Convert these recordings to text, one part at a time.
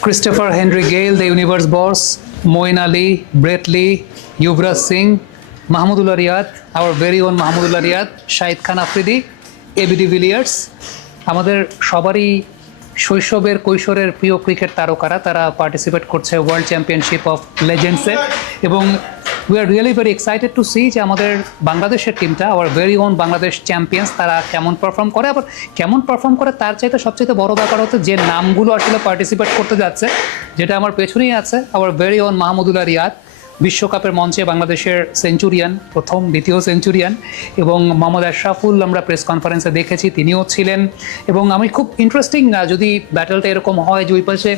Christopher Henry Gale, the universe boss, Moin Ali, Brett Lee, Yuvraj Singh, Mahmudullah Riyad, our very own Mahmudullah Riyad, Shahid Khan Afridi, AB de Villiers, আমাদের সবারই শৈশবের কৈশোরের প্রিয় cricket তারকারা তারা participate করছে world championship of লেজেন্ডসে এবং we are really very excited to see যে আমাদের বাংলাদেশের টিমটা our very own Bangladesh champions তারা কেমন পারফর্ম করে, আবার কেমন পারফর্ম করে তার চাইতে সবচেয়ে বড় ব্যাপার হচ্ছে যে নামগুলো আসলে পার্টিসিপেট করতে যাচ্ছে, যেটা আমার পেছনেই আছে our very own Mahmudullah Riyad, বিশ্বকাপের মঞ্চে বাংলাদেশের সেঞ্চুরিয়ান, প্রথম দ্বিতীয় সেঞ্চুরিয়ান, এবং মোহাম্মদ আশরাফুল আমরা প্রেস কনফারেন্সে দেখেছি তিনিও ছিলেন। এবং আমি খুব ইন্টারেস্টিং যদি ব্যাটেলটা এরকম হয় যে ওই পাশে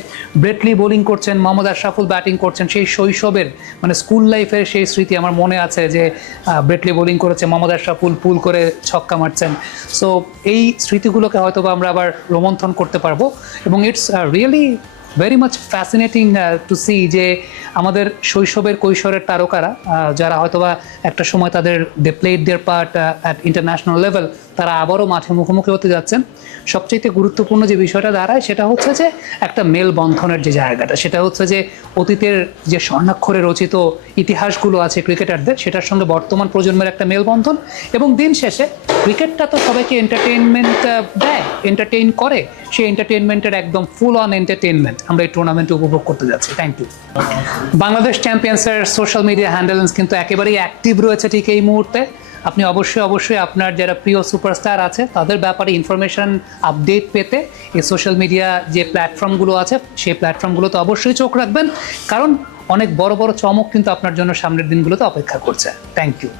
ব্রেট লি বোলিং করছেন, মোহাম্মদ আশরাফুল ব্যাটিং করছেন, সেই শৈশবের মানে স্কুল লাইফের সেই স্মৃতি আমার মনে আছে যে ব্রেট লি বোলিং করেছে, মোহাম্মদ আশরাফুল পুল করে ছক্কা মারছেন। সো এই স্মৃতিগুলোকে হয়তো আমরা আবার রোমন্থন করতে পারবো এবং it's really very much fascinating to see যে আমাদের শৈশবের কৈশোরের তারকারা যারা হয়তোবা একটা সময় তাদের they played their part at international level, তারা আবারও মাঠে মুখোমুখি হতে যাচ্ছেন। সবচেয়ে গুরুত্বপূর্ণ যে বিষয়টা দাঁড়ায় সেটা হচ্ছে যে একটা মেলবন্ধনের যে জায়গাটা, সেটা হচ্ছে যে অতীতের যে স্বর্ণাক্ষরে রচিত ইতিহাসগুলো আছে ক্রিকেটারদের, সেটার সঙ্গে বর্তমান প্রজন্মের একটা মেলবন্ধন। এবং দিন শেষে ক্রিকেটটা তো সবাইকে এন্টারটেইনমেন্ট দেয়, এন্টারটেইন করে, সেই এন্টারটেইনমেন্টের একদম ফুল অন এন্টারটেইনমেন্ট আমরা এই টুর্নামেন্টে উপভোগ করতে যাচ্ছি। Thank you. বাংলাদেশ চ্যাম্পিয়ন্সের সোশ্যাল মিডিয়া হ্যান্ডেলস কিন্তু একেবারেই অ্যাক্টিভ রয়েছে ঠিক এই মুহূর্তে। আপনি অবশ্যই আপনার যারা প্রিয় সুপারস্টার আছে তাদের ব্যাপারে ইনফরমেশন আপডেট পেতে এই সোশ্যাল মিডিয়া যে প্ল্যাটফর্মগুলো আছে সেই প্ল্যাটফর্মগুলোতে অবশ্যই চোখ রাখবেন, কারণ অনেক বড় বড় চমক কিন্তু আপনার জন্য সামনের দিনগুলোতে অপেক্ষা করছে। Thank you.